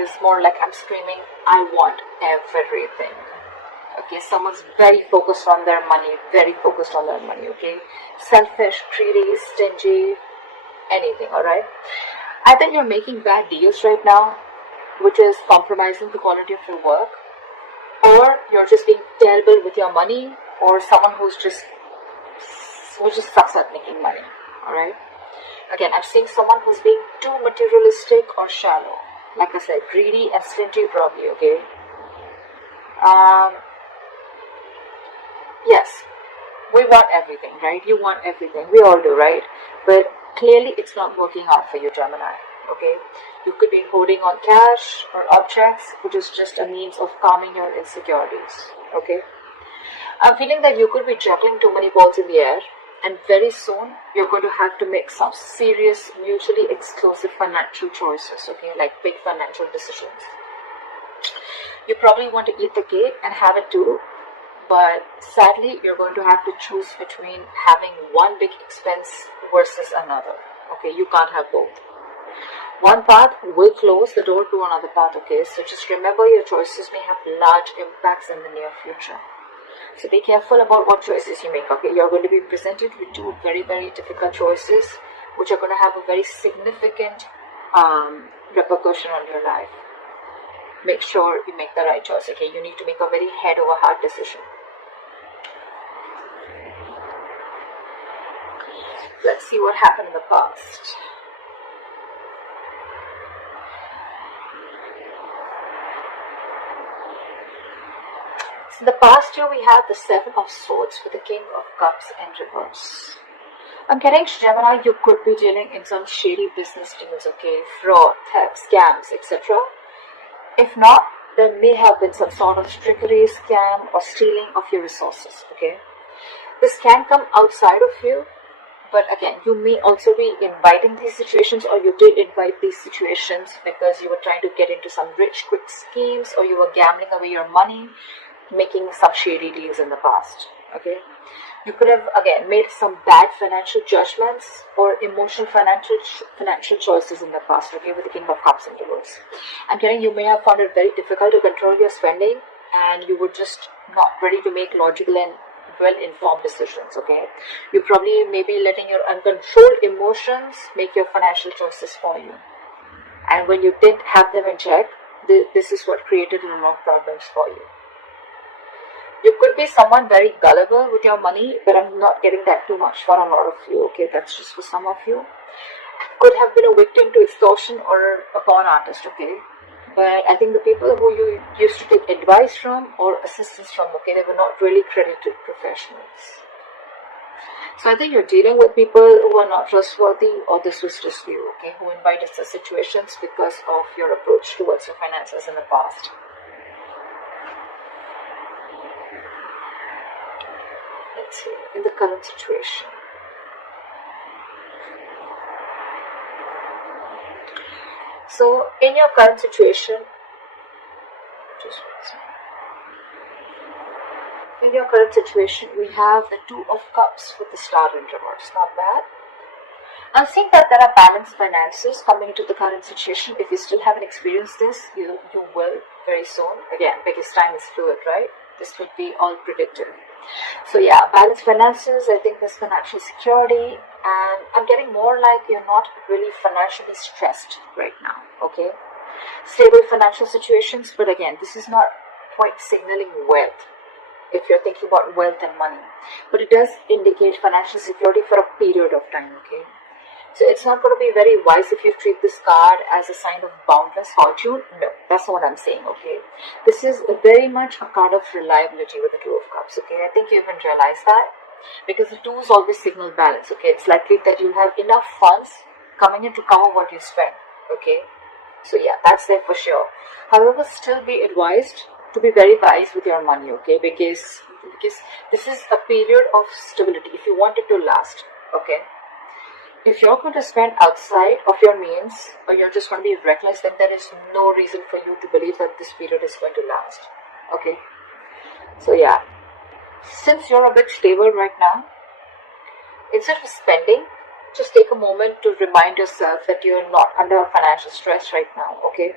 is more like I'm screaming, I want everything. Okay, someone's very focused on their money, okay? Selfish, greedy, stingy, anything, alright? Either you're making bad deals right now, which is compromising the quality of your work, or you're just being terrible with your money, or someone who just sucks at making money, alright? Again, I'm seeing someone who's being too materialistic or shallow. Like I said, greedy and stingy probably, okay? Yes, we want everything, right? You want everything. We all do, right? But clearly it's not working out for you, Gemini, okay? You could be holding on cash or objects, which is just a means of calming your insecurities, okay? I'm feeling that you could be juggling too many balls in the air, and very soon you're going to have to make some serious, mutually exclusive financial choices, okay? Like big financial decisions. You probably want to eat the cake and have it too, but sadly you're going to have to choose between having one big expense versus another, okay? You can't have both. One path will close the door to another path, okay? So just remember, your choices may have large impacts in the near future. So be careful about what choices you make, okay? You're going to be presented with two very, very difficult choices, which are going to have a very significant repercussion on your life. Make sure you make the right choice, okay? You need to make a very head over heart decision. Let's see what happened in the past. In the past year, we have the Seven of Swords with the King of Cups in reverse. I'm getting, Gemini, you could be dealing in some shady business deals, okay? Fraud, theft, scams, etc. If not, there may have been some sort of trickery, scam, or stealing of your resources, okay? This can come outside of you, but again, you may also be inviting these situations, or you did invite these situations because you were trying to get into some rich, quick schemes, or you were gambling away your money, making some shady deals in the past, okay? You could have, again, made some bad financial judgments or emotional financial choices in the past, okay, with the King of Cups in reverse. I'm telling you, may have found it very difficult to control your spending, and you were just not ready to make logical and well-informed decisions, okay? You probably may be letting your uncontrolled emotions make your financial choices for you. And when you didn't have them in check, this is what created a lot of problems for you. You could be someone very gullible with your money, but I'm not getting that too much for a lot of you, okay? That's just for some of you. Could have been a victim to extortion or a con artist, okay? But I think the people who you used to take advice from or assistance from, okay, they were not really credited professionals. So I think you're dealing with people who are not trustworthy, or this was just you, okay, who invited such situations because of your approach towards your finances in the past. Let's see, in the current situation. So, in your current situation, we have the Two of Cups with the Star in reverse. Not bad. I'm seeing that there are balanced finances coming into the current situation. If you still haven't experienced this, you will very soon. Again, because time is fluid, right? This would be all predictive. So yeah, balanced finances, I think there's financial security, and I'm getting more like you're not really financially stressed right now, okay? Stable financial situations, but again, this is not quite signaling wealth, if you're thinking about wealth and money. But it does indicate financial security for a period of time, okay? So it's not going to be very wise if you treat this card as a sign of boundless fortune. No, that's not what I'm saying, okay? This is very much a card of reliability with the Two of Cups, okay? I think you even realize that, because the twos always signal balance, okay? It's likely that you have enough funds coming in to cover what you spend, okay? So yeah, that's there for sure. However, still be advised to be very wise with your money, okay? Because this is a period of stability if you want it to last, okay? If you're going to spend outside of your means, or you're just going to be reckless, then there is no reason for you to believe that this period is going to last, okay? So yeah, since you're a bit stable right now, instead of spending, just take a moment to remind yourself that you're not under financial stress right now, okay?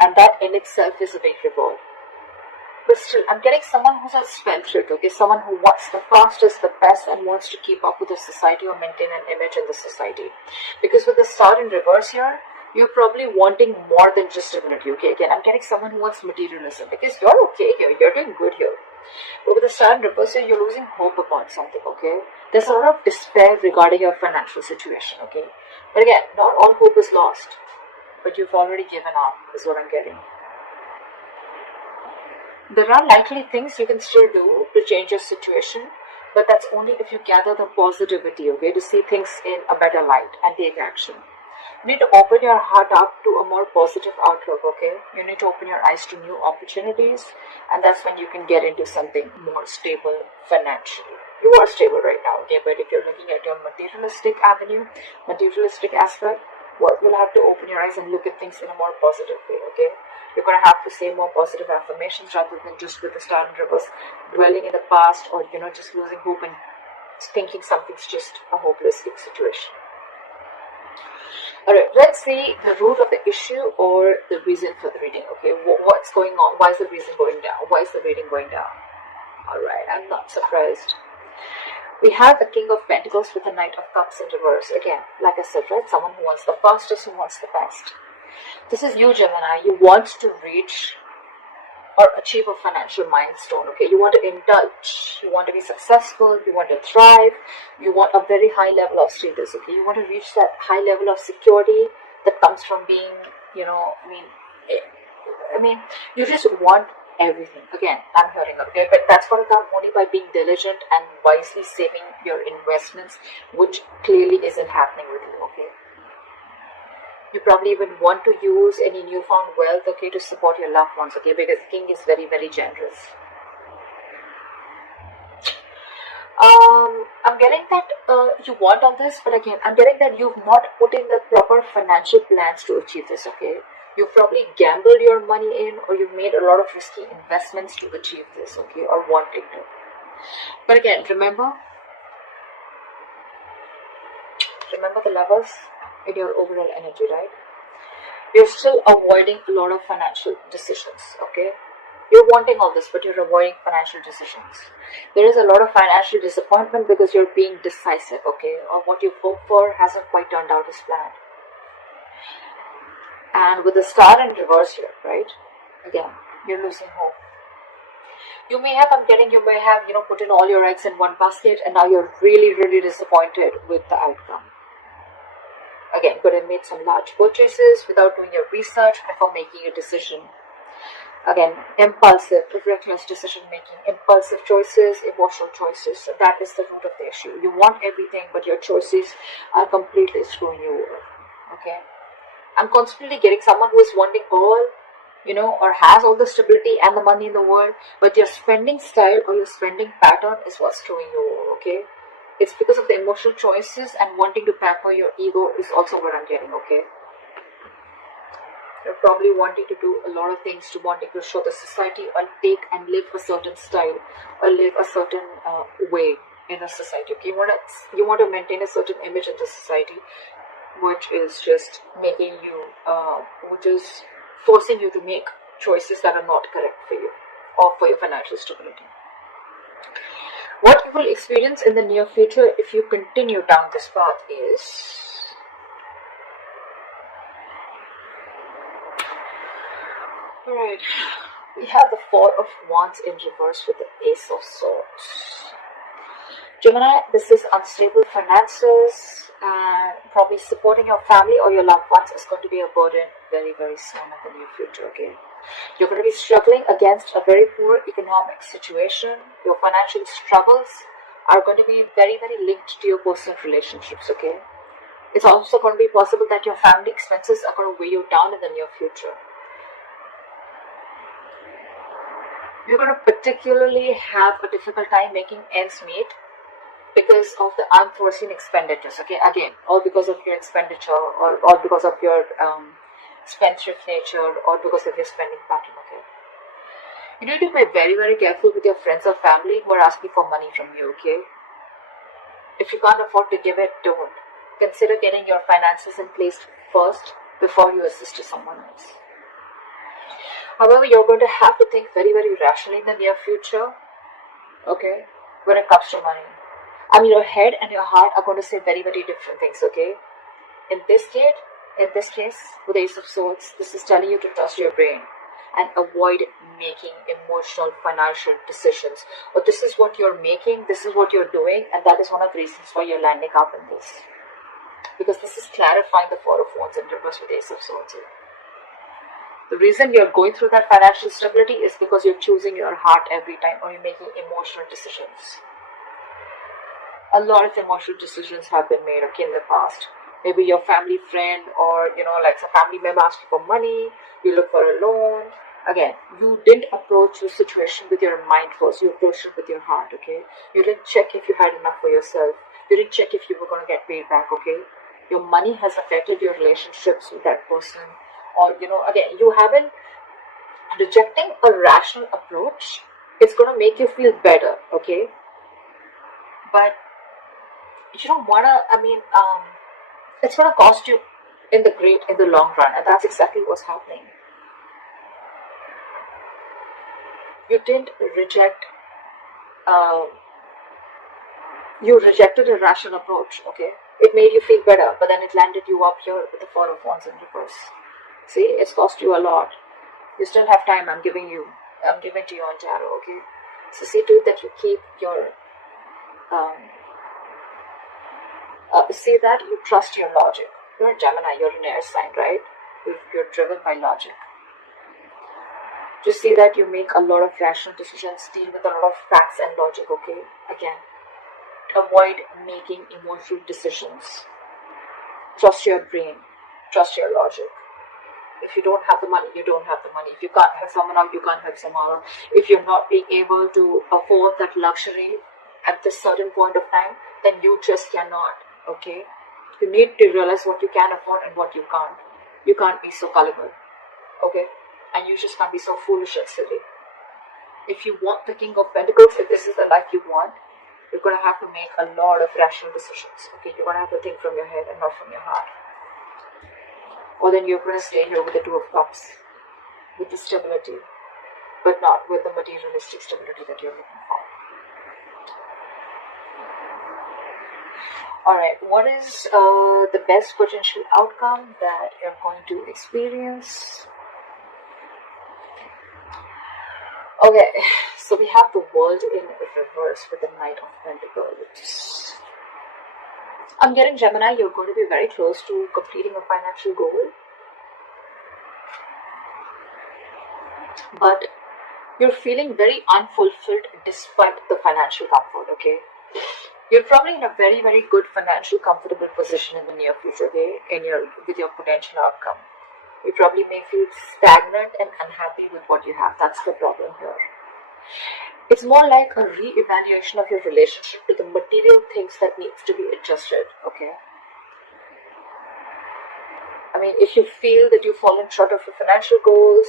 And that in itself is a big reward. But still, I'm getting someone who's a spendthrift, okay? Someone who wants the fastest, the best, and wants to keep up with the society or maintain an image in the society. Because with the star in reverse here, you're probably wanting more than just stability, okay? Again, I'm getting someone who wants materialism, because you're okay here, you're doing good here. But with the star in reverse here, you're losing hope upon something, okay? There's a lot of despair regarding your financial situation, okay? But again, not all hope is lost, but you've already given up, is what I'm getting. There are likely things you can still do to change your situation, but that's only if you gather the positivity, okay, to see things in a better light and take action. You need to open your heart up to a more positive outlook, okay? You need to open your eyes to new opportunities, and that's when you can get into something more stable financially. You are stable right now, okay, but if you're looking at your materialistic avenue, materialistic aspect, well, you'll have to open your eyes and look at things in a more positive way, okay? You're going to have to say more positive affirmations rather than just with the star in reverse, dwelling in the past, or, just losing hope and thinking something's just a hopeless situation. Alright, let's see the root of the issue or the reason for the reading, okay? What's going on? Why is the reason going down? Why is the reading going down? Alright, I'm not surprised. We have the King of Pentacles with the Knight of Cups in reverse. Again, like I said, right? Someone who wants the fastest, who wants the best. This is you, Gemini. You want to reach or achieve a financial milestone, okay? You want to indulge. You want to be successful. You want to thrive. You want a very high level of status, okay? You want to reach that high level of security that comes from being, you just want everything. Again, I'm hearing, okay? But that's going to come only by being diligent and wisely saving your investments, which clearly isn't happening with you, okay? You probably even want to use any newfound wealth, okay, to support your loved ones, okay, because the King is very, very generous. I'm getting that you want all this, but again, I'm getting that you've not put in the proper financial plans to achieve this, okay? You've probably gambled your money in, or you've made a lot of risky investments to achieve this, okay, or wanting to. But again, remember the levels in your overall energy, right? You're still avoiding a lot of financial decisions, okay? You're wanting all this, but you're avoiding financial decisions. There is a lot of financial disappointment because you're being decisive, okay? Or what you hope for hasn't quite turned out as planned. And with the star in reverse here, right? Again, you're losing hope. You may have, put in all your eggs in one basket, and now you're really, really disappointed with the outcome. Again, could have made some large purchases without doing your research before making a decision. Again, impulsive, reckless decision making, impulsive choices, emotional choices. So that is the root of the issue. You want everything, but your choices are completely screwing you over. Okay? I'm constantly getting someone who is wanting all, or has all the stability and the money in the world, but your spending style or your spending pattern is what's screwing you over, okay? It's because of the emotional choices and wanting to pamper your ego is also what I'm getting, okay? You're probably wanting to do a lot of things to wanting to show the society or take and live a certain style or live a certain way in a society, okay? You want to maintain a certain image in the society, which is just making you, which is forcing you to make choices that are not correct for you or for your financial stability. What you will experience in the near future if you continue down this path is alright, we have the Four of Wands in reverse with the Ace of Swords. Gemini, this is unstable finances, and probably supporting your family or your loved ones is going to be a burden very, very soon in the near future, okay? You're going to be struggling against a very poor economic situation. Your financial struggles are going to be very, very linked to your personal relationships, okay? It's also going to be possible that your family expenses are going to weigh you down in the near future. You're going to particularly have a difficult time making ends meet because of the unforeseen expenditures, okay? Again, all because of your expenditure or all because of your spendthrift nature or because of your spending pattern, okay? You need to be very, very careful with your friends or family who are asking for money from you, okay? If you can't afford to give it, don't. Consider getting your finances in place first before you assist to someone else. However, you're going to have to think very, very rationally in the near future, okay, when it comes to money. I mean, your head and your heart are going to say very, very different things, okay? In this case, with the Ace of Swords, this is telling you to trust your brain and avoid making emotional financial decisions. Or this is what you're making, this is what you're doing, and that is one of the reasons why you're landing up in this. Because this is clarifying the Four of Wands in reverse with the Ace of Swords. The reason you're going through that financial stability is because you're choosing your heart every time, or you're making emotional decisions. A lot of emotional decisions have been made, okay, in the past. Maybe your family friend, or like a family member asks you for money, you look for a loan. Again, you didn't approach the situation with your mind first, you approached it with your heart, okay? You didn't check if you had enough for yourself. You didn't check if you were going to get paid back, okay? Your money has affected your relationships with that person. Or, again, you haven't rejecting a rational approach. It's going to make you feel better, okay? But you don't want to, it's going to cost you in the long run, and that's exactly what's happening. You didn't reject, you rejected a rational approach, okay? It made you feel better, but then it landed you up here with the Four of Wands in reverse. See, it's cost you a lot. You still have time. I'm giving to you on tarot, okay? So see to it that you keep your, see that you trust your logic. You're a Gemini, you're an air sign, right? You're driven by logic. Just see that you make a lot of rational decisions, deal with a lot of facts and logic, okay? Again, avoid making emotional decisions. Trust your brain, trust your logic. If you don't have the money, you don't have the money. If you can't help someone out, you can't help someone out. If you're not being able to afford that luxury at this certain point of time, then you just cannot, okay? You need to realize what you can afford and what you can't. You can't be so gullible, okay? And you just can't be so foolish and silly. If you want the King of Pentacles, if this is the life you want, you're going to have to make a lot of rational decisions, okay? You're going to have to think from your head and not from your heart. Or then you're going to stay here with the Two of Cups, with the stability, but not with the materialistic stability that you're looking for. Alright, what is the best potential outcome that you're going to experience? Okay, so we have the World in reverse with the Knight of Pentacles. I'm getting Gemini, you're going to be very close to completing a financial goal. But you're feeling very unfulfilled despite the financial comfort, okay? You're probably in a very, very good financial comfortable position in the near future, okay? With your potential outcome. You probably may feel stagnant and unhappy with what you have. That's the problem here. It's more like a re-evaluation of your relationship to the material things that needs to be adjusted, okay? I mean, if you feel that you've fallen short of your financial goals,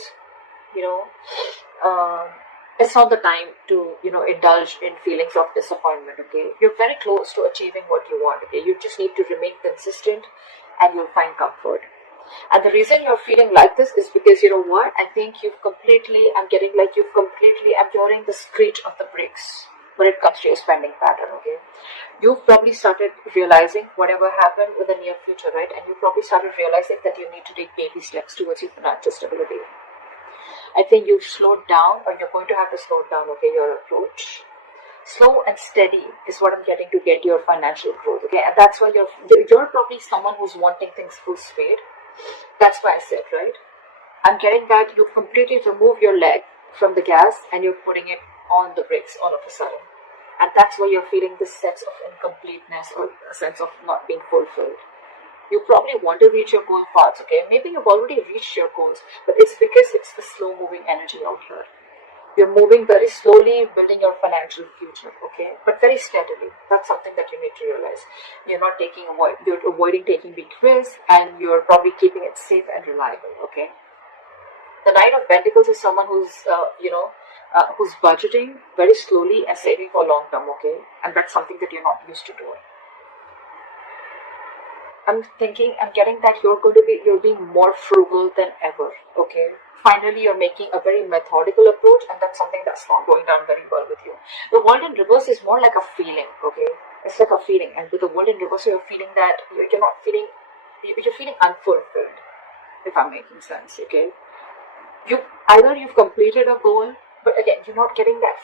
it's not the time to, indulge in feelings of disappointment, okay? You're very close to achieving what you want, okay? You just need to remain consistent and you'll find comfort. And the reason you're feeling like this is because, you know what? I think I'm hearing the screech of the bricks when it comes to your spending pattern, okay? You've probably started realizing whatever happened with the near future, right? And you probably started realizing that you need to take baby steps towards your financial stability. I think you've slowed down, or you're going to have to slow down, okay, your approach. Slow and steady is what I'm getting to get your financial growth, okay? And that's why you're probably someone who's wanting things full speed. That's why I said, right? I'm getting that you've completely removed your leg from the gas and you're putting it on the brakes all of a sudden. And that's why you're feeling this sense of incompleteness or a sense of not being fulfilled. You probably want to reach your goal fast, okay? Maybe you've already reached your goals, but it's because it's the slow-moving energy out here. You're moving very slowly, building your financial future, okay? But very steadily. That's something that you need to realize. You're avoiding taking big risks, and you're probably keeping it safe and reliable, okay? The Knight of Pentacles is someone who's, who's budgeting very slowly and saving for long term, okay? And that's something that you're not used to doing. I'm getting that you're being more frugal than ever, okay? Finally, you're making a very methodical approach, and that's something that's not going down very well with you. The world in reverse is more like a feeling, okay? It's like a feeling, and with the world in reverse, you're feeling that you're not feeling, you're feeling unfulfilled, if I'm making sense, okay? You've completed a goal, but again, you're not getting that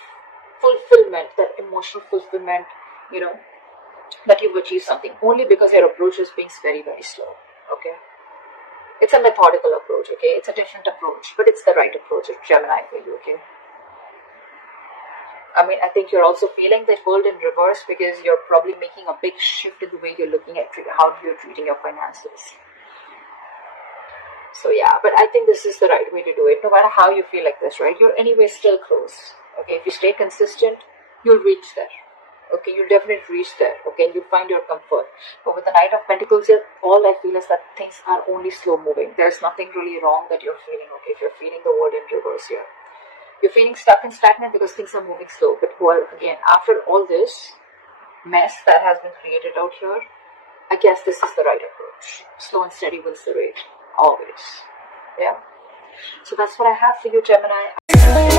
fulfillment, that emotional fulfillment, you know, that you've achieved something, only because your approach is being very, very slow, okay? It's a methodical approach, okay? It's a different approach, but it's the right approach. It's Gemini for you, okay? I mean, I think you're also feeling the world in reverse because you're probably making a big shift in the way you're looking at how you're treating your finances. So yeah, but I think this is the right way to do it. No matter how you feel like this, right? You're anyway still close, okay? If you stay consistent, you'll reach there. Okay, you'll definitely reach there, okay, and you'll find your comfort. But with the Knight of Pentacles here, all I feel is that things are only slow moving. There's nothing really wrong that you're feeling, okay, if you're feeling the world in reverse here. You're feeling stuck and stagnant because things are moving slow. But well, again, after all this mess that has been created out here, I guess this is the right approach. Slow and steady wins the race, always. Yeah. So that's what I have for you, Gemini.